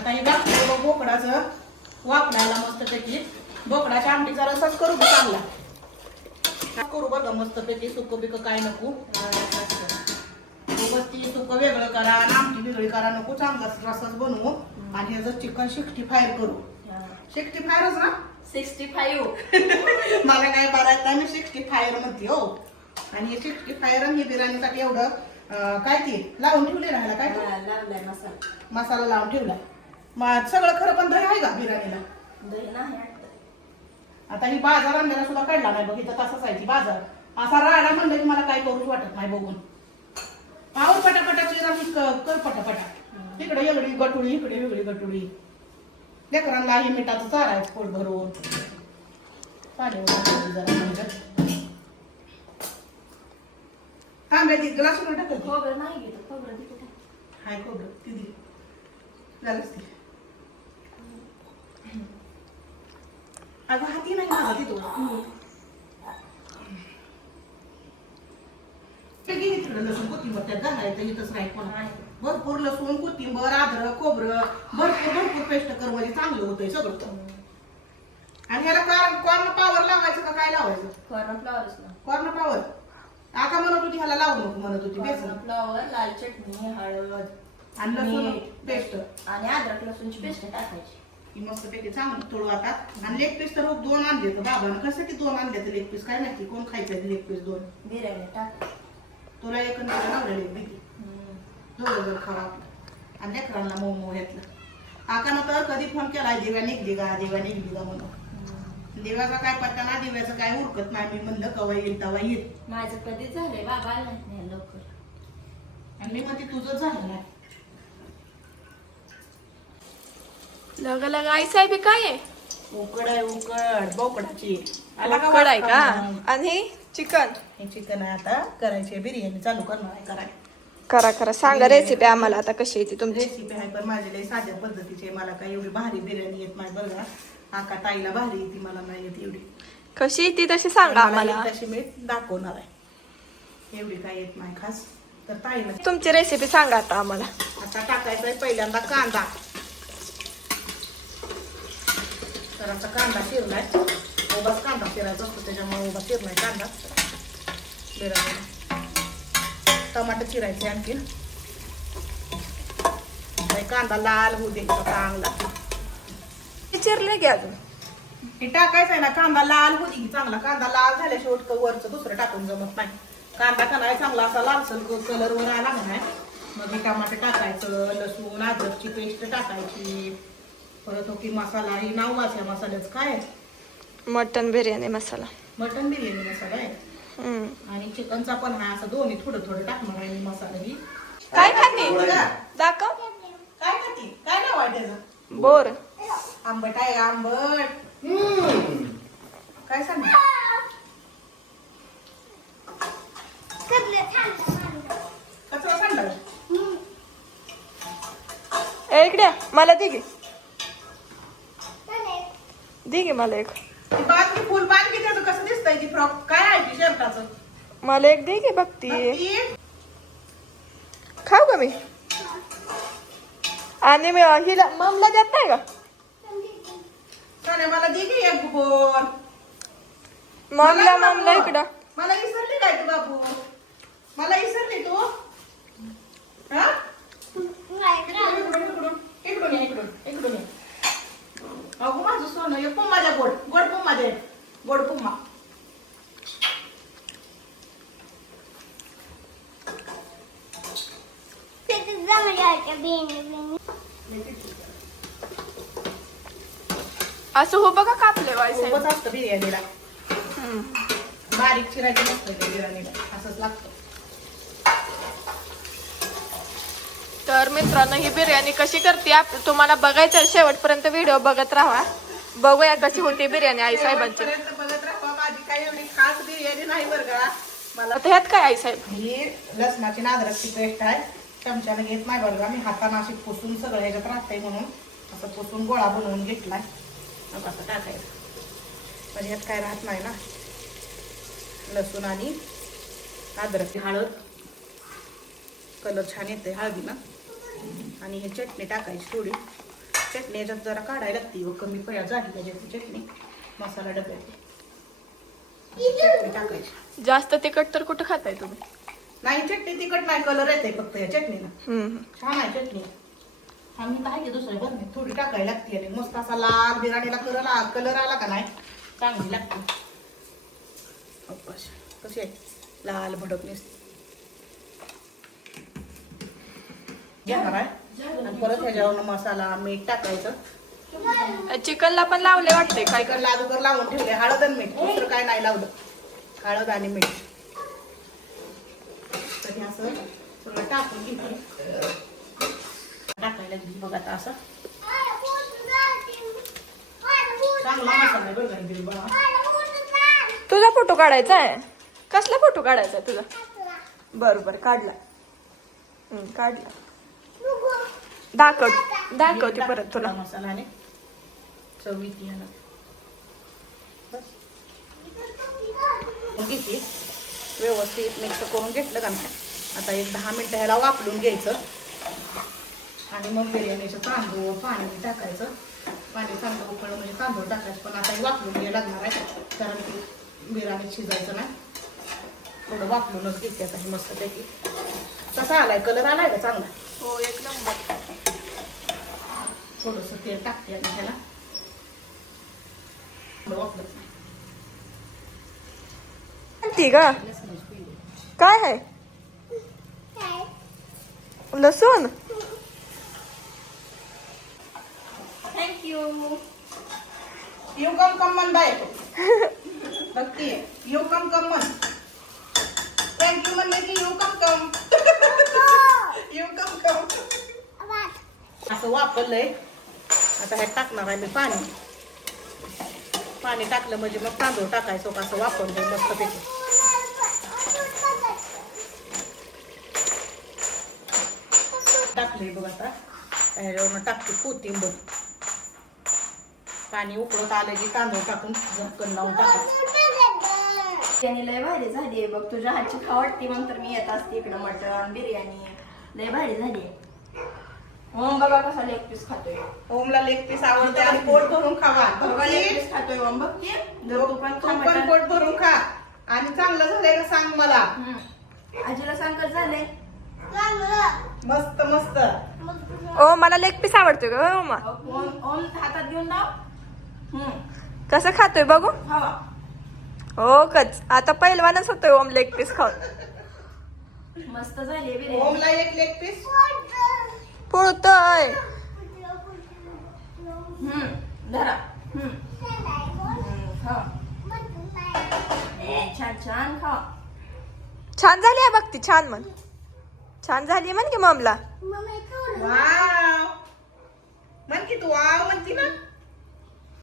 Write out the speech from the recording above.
आता हे घातलं बघ बोकडाचं वापरायला मस्तपैकी. बोकडाच्या आमटीचा रसच करू बी चांगला? करू बघा मस्तपैकी सुक बिक काय नको. ती सुक वेगळं करा आणि आमटी वेगळी करा नको चांगलाच रसच बनवू आणि ह्याचं चिकन सिक्स्टी फायर करू. सिक्स्टी फायरच ना? Sixty five. मला काय बरायचं नाही मी सिक्स्टी फायर म्हणते हो. आणि हे सिक्स्टी फायर हे बिर्याणीसाठी एवढं काय ते लावून ठेवले राहायला काय? लावलाय मसाला. मसाला लावून ठेवला मग सगळं खरं पण दही आहे का बिर्याणीला? दही नाही वाटतं. आता ही बाजार आणलेला सुद्धा काढला नाही बघ इथं तसंच आहे ती बाजार. असा राडा म्हणलं की मला काय करूच वाटत नाही बघून. आवर पटापटा चिरा मी क- कर पटापटा. इकडे वेगळी गटुळी इकडे वेगळी गटुळी. लेकरांना ही मिठाचं चारायचं पोट भरून. चालेल जरा म्हणजे तांब्याची ग्लास टाकत खोबरं नाही घेत खोबरं तिथे. हाय खोबरं ती दिली झालंच ती. अगं हाती नाही माझा तिथं लसूण कोथिंबीर त्यात घालायचं इथंच नाही. भरपूर लसूण कोथिंबीर अद्रक खोबरं भरपूर भरपूर पेस्ट कर म्हणजे चांगलं होतंय सगळं. आणि ह्याला कॉर्न कॉर्न पावर लावायचं का काय लावायचं? कॉर्नफ्लॉवरच ना कॉर्न पावर आता म्हणत होती ह्याला लावू नको म्हणत होती बेसन. कॉर्नफ्लॉवर लाल चटणी हळद आणि लसूण मीठ. पेस्ट. आणि अद्रक लसूणची पेस्ट टाकायची. ही मस्त पैकी चांगलं तोडू आता. आणि लेग पीस तर दोन आणले तर बाबानं. कशासाठी दोन आणले तर लेग पीस काय माहिती? कोण खायचं लेग पीस दोन? बिर्याणी टाक. तुला एक दोघं खावा आपलं आणि लेकरांना मऊ मऊ घेतलं. आकानं तर कधी फोन केलाय दिव्या निघली का दिव्या निघली का म्हणून. दिव्याचा काय पत्ता ना दिव्याचं काय उरकत नाही. मी म्हणलं कवा येईल तवा येईल. माझं कधीच झालंय बाबा लवकर. आणि मी म्हणते तुझं झालं नाही. लग लग आई साहेब हे काय आहे? उकड आहे उकड. बोकडाची. आला का उकड आहे का? वास? आणि चिकन? हे चिकन आहे आता करायची आहे बिर्याणी चालू करणार आहे करायला. करा करा. सांगा रेसिपी आम्हाला आता कशी येते तुमची. रेसिपी आहे पण माझी लई साध्या पद्धतीची आहे. मला काही एवढी भारी बिर्याणी येत नाही बघा. आका ताईला भारी येते मला नाही येत एवढी. कशी येते तशी सांगा मला आम्हाला. तशी मी दाखवणार आहे. एवढी काय येत नाही खास. तर ताईला तुमची रेसिपी सांगा आता आम्हाला. आता टाकायचा आहे पहिल्यांदा कांदा. तर आता कांदा चिरलाय उगाच कांदा चिरायचा असतो त्याच्यामुळे उभा चिरलाय कांदा. बिर्याणी. टमाटर चिरायचे आणखीन. आणि कांदा लाल होऊ दे चांगला. चिरले की अजून? हे टाकायचं आहे ना कांदा लाल होती की चांगला. कांदा लाल झाल्याशिवाय उठतं वरचं दुसरं टाकून जमत नाही. कांदा कांदा चांगला असा लालसर कलर वर आला का नाही मग हे टमाटे टाकायचं लसूण अद्रकची पेस्ट टाकायची. परत हो की मसाला ही नाव वाचल्या मसाल्याचं. काय? आहे? मटन बिर्याणी मसाला. मटन बिर्याणी मसाला आहे? हम्म. आणि चिकनचा पण आहे असं दोन्ही थोडं थोडं टाकणार आहे मी मसाला ही. काय खाते? दाखव. काय खाती? काय नाव आहे त्याचं? बोर. आंबट आहे आंबट. काय सांग? कचरा सांडला ए इकडे या. मला दे घे दे घे मला एक. बातमी फुल बांधली त्याचं कसं दिसतंय ती फ्रॉक? काय आहे ती शर्टाचं? मला एक दे घे बघती खाऊ का मी? आणि मी हिला ममला देत नाही का? चालेल मला दे की एक बोर ममला ममला इकडं. मला विसरली काय तू बाबू मला विसरली तू हा इकडून इकडून इकडून ये, इकडून इकडून ये. अगो माझं सोनं एक पुम्मा द्या गोड गोड पुम्मा दे गोड पुम्मा असं हो बघा कापले वायसाहेब असतं बिर्याणीला बारीक चिरायचं नसतं बिर्याणीला असंच लागतं तर मित्रांनो ही बिर्याणी कशी करते आप तुम्हाला बघायचं शेवटपर्यंत व्हिडिओ बघत राहा. बघूया कशी होती बिर्याणी आई साहेबांची. शेवटपर्यंत बघत राहा माझी काही एवढी खास बिर्याणी नाही बरं का? मला आता ह्यात काय आई साहेब? ही लसणाची नादरकची पेस्ट आहे. चमच्यानं घेत नाही बरं का. मी हातानं अशी पुसून सगळं ह्याच्यात राहतंय म्हणून असं पुसून गोळा बनवून घेतलाय. मग असं टाकायचं. पण ह्यात काय राहत नाही ना. लसूण आणि अद्रक हळद. कलर छान येते हळदीनं. आणि हे चटणी टाकायची थोडी. चटणी याच्यात जरा काढायला लागते व हो, कमी पया झाली त्याच्यात चटणी. मसाला डब्यात. चटणी टाकायची. जास्त तिखट तर कुठं खाताय तुम्ही? नाही चटणी तिखट नाही कलर येते फक्त या चटणीला. छान आहे चटणी. आम्ही तर आहे की दुसऱ्या बरं थोडी टाकायला लागते आणि मस्त असा लाल बिराणीला कलर कलर आला का नाही चांगली लागते. कशी आहे? लाल भडक नसते. घेणार आहे. आणि परत ह्याच्यावर मसाला मीठ टाकायचं. चिकनला पण लावले वाटते काय काय लादूकर लावून ठेवले हळद आणि मीठ. दुसरं काय नाही लावलं. हळद आणि मीठ तर हे असं सगळं टाकून घेते. टाकायला घेतली बघ आता असं. चांगला मसाला आहे बरं का इकडे बघा. तुझा फोटो काढायचा आहे? कसला फोटो काढायचा आहे तुझा? बर बर काढला. हम्म, काढला. दाखव दाखवते परत तुला. थोडा मसाल्याने चव येते ह्याला. बस. मग घेते. व्यवस्थित मिक्स करून घेतलं का नाही? आता एक दहा मिनिटं ह्याला वापरून घ्यायचं. आणि मग बिर्याणीचं तांदूळ पाणी टाकायचं. पाणी चांगलं उकळलं म्हणजे तांदूळ टाकायचं. पण आता हे वापरून घ्यायला लागणार आहे कारण की बिर्याणी शिजायचं नाही. थोडं वापरूनच घेते आता हे मस्तपैकी. कसा आलाय? कलर आलाय का चांगला? हो एक नंबर. थोडस तेल टाकते आणि ह्याला. थोडं वापरत. ती. काय आहे? लसूण थँक्यू येऊ कम कम म्हण बाय बघती येऊ कम कम म्हण थँक्यू म्हणलं की येऊ कम कम येऊ कम कम असं वापरलंय आता ह्यात टाकणार आहे मी पाणी पाणी टाकलं म्हणजे मग तांदूळ टाकायचं का असं वापरलंय मस्तपैकी टाकले बघ आता. ह्याच्यावरनं टाकते कोथिंबीर. पाणी उकळत आलं की तांदूळ टाकून झाकण लावून टाकायचं बिर्याणी लय भारी झाली बघ. तुझ्या हातची खावडती नंतर मी येत असते इकडं मटण बिर्याणी. लय भारी झाली ओम बघा कसा लेग पीस खातोय. ओमला लेग पीस आवडते आणि पोट भरून खावा. बघा लेग पीस खातोय ओम बघ की. जर तू पण तू खा पण मटण. पोट भरून खा. आणि चांगलं झालंय का सांग मला. हम्म. आजीला सांग कसं झालंय. मस्त मस्त. ओ मला लेग पीस आवडतोय का हो, मा. ओम ओम हातात घेऊन कसं खातोय बघू? हो. कच. आता पहिलवानच होतोय ओम लेग पीस खाऊन. मस्त झाली बिर्याणी. ओमला एक लेग पीस पोळतोय धरा. छान छान खा. छान झाली आहे बघ ती छान म्हण. छान झाली म्हण की ममला. वाव. म्हण की तू वाव म्हणती ना.